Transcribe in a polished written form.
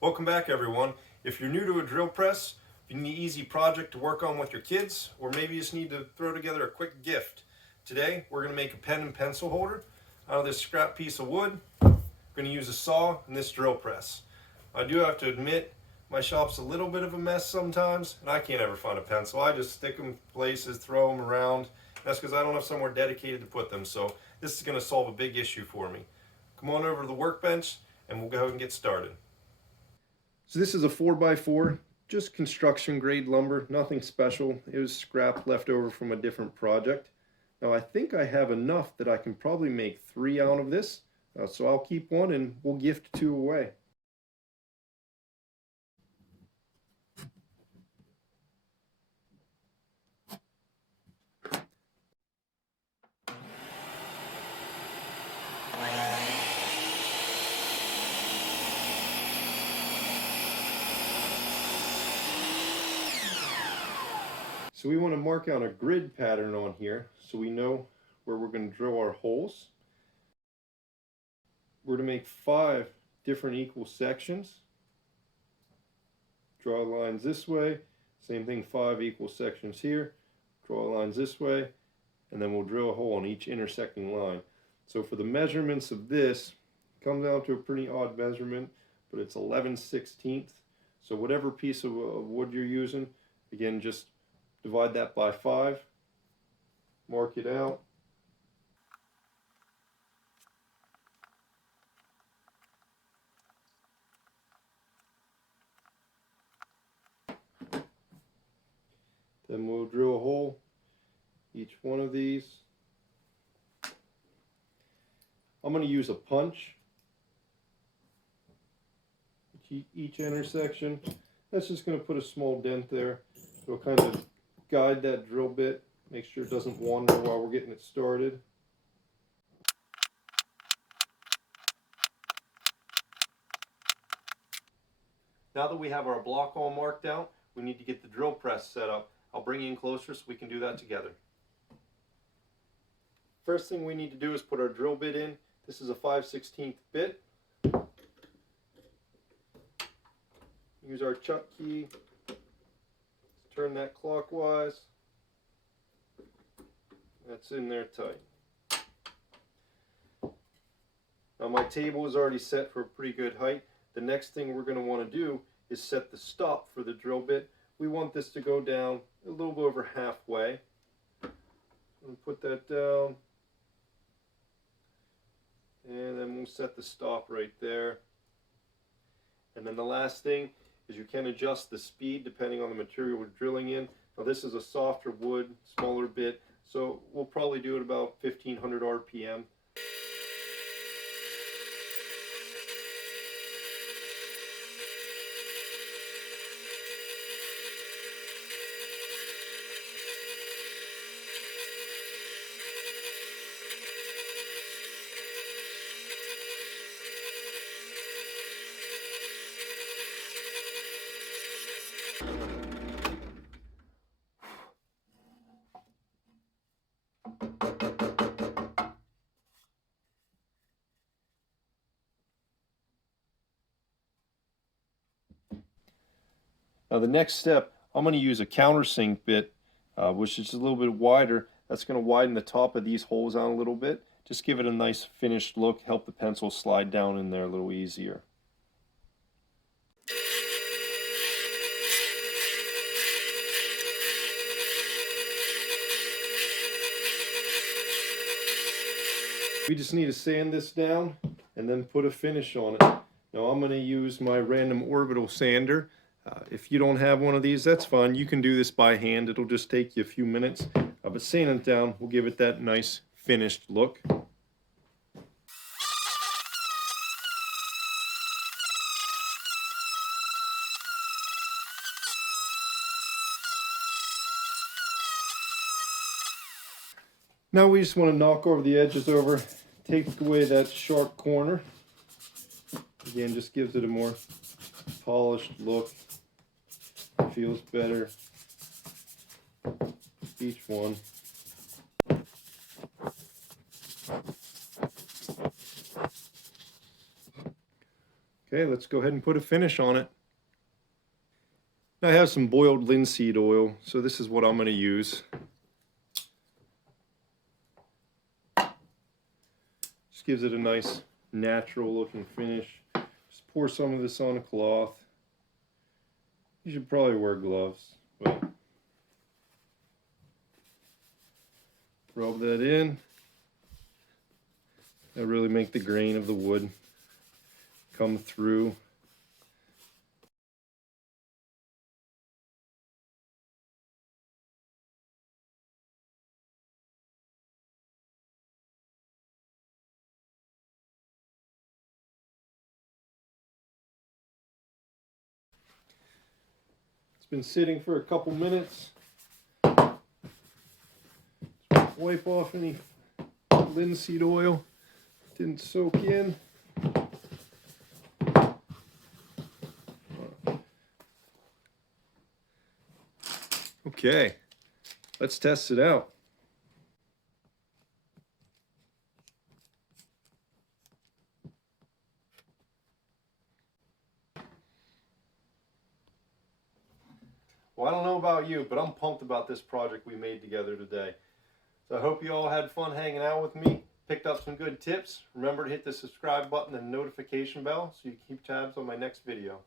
Welcome back, everyone. If you're new to a drill press, if you need an easy project to work on with your kids, or maybe you just need to throw together a quick gift, today we're going to make a pen and pencil holder out of this scrap piece of wood. We're going to use a saw and this drill press. I do have to admit, my shop's a little bit of a mess sometimes, and I can't ever find a pencil. I just stick them places, throw them around. That's because I don't have somewhere dedicated to put them, so this is going to solve a big issue for me. Come on over to the workbench, and we'll go ahead and get started. So this is a 4x4, just construction grade lumber, nothing special. It was scrap left over from a different project. Now I think I have enough that I can probably make 3 out of this, so I'll keep one and we'll gift 2 away. So we want to mark out a grid pattern on here so we know where we're going to drill our holes. We're to make 5 different equal sections. Draw lines this way, same thing, 5 equal sections here. Draw lines this way, and then we'll drill a hole on each intersecting line. So for the measurements of this, it comes down to a pretty odd measurement, but it's 11/16. So whatever piece of wood you're using, again, just divide that by 5, mark it out. Then we'll drill a hole, each one of these. I'm going to use a punch. Each intersection, that's just going to put a small dent there. It'll kind of guide that drill bit, make sure it doesn't wander while we're getting it started. Now that we have our block all marked out, we need to get the drill press set up. I'll bring you in closer so we can do that together. First thing we need to do is put our drill bit in. This is a 5/16 bit. Use our chuck key. Let's turn that clockwise. That's in there tight. Now my table is already set for a pretty good height. The next thing we're going to want to do is set the stop for the drill bit. We want this to go down a little bit over halfway. Put that down. And then we'll set the stop right there. And then the last thing is you can adjust the speed depending on the material we're drilling in. Now this is a softer wood, smaller bit, so we'll probably do it about 1500 RPM. Now the next step, I'm going to use a countersink bit, which is a little bit wider. That's going to widen the top of these holes out a little bit. Just give it a nice finished look, help the pencil slide down in there a little easier. We just need to sand this down and then put a finish on it. Now I'm going to use my random orbital sander. If you don't have one of these, that's fine. You can do this by hand. It'll just take you a few minutes. But sanding it down will give it that nice finished look. Now we just want to knock over the edges over, take away that sharp corner. Again, just gives it a more polished look. Feels better. Each one. Okay, let's go ahead and put a finish on it. Now I have some boiled linseed oil, so this is what I'm going to use. Just gives it a nice natural looking finish. Just pour some of this on a cloth. You should probably wear gloves, but rub that in. That really make the grain of the wood come through. It's been sitting for a couple minutes. Just wipe off any linseed oil didn't soak in. Okay, let's test it out. Well, I don't know about you, but I'm pumped about this project we made together today. So I hope you all had fun hanging out with me, picked up some good tips. Remember to hit the subscribe button and notification bell so you can keep tabs on my next video.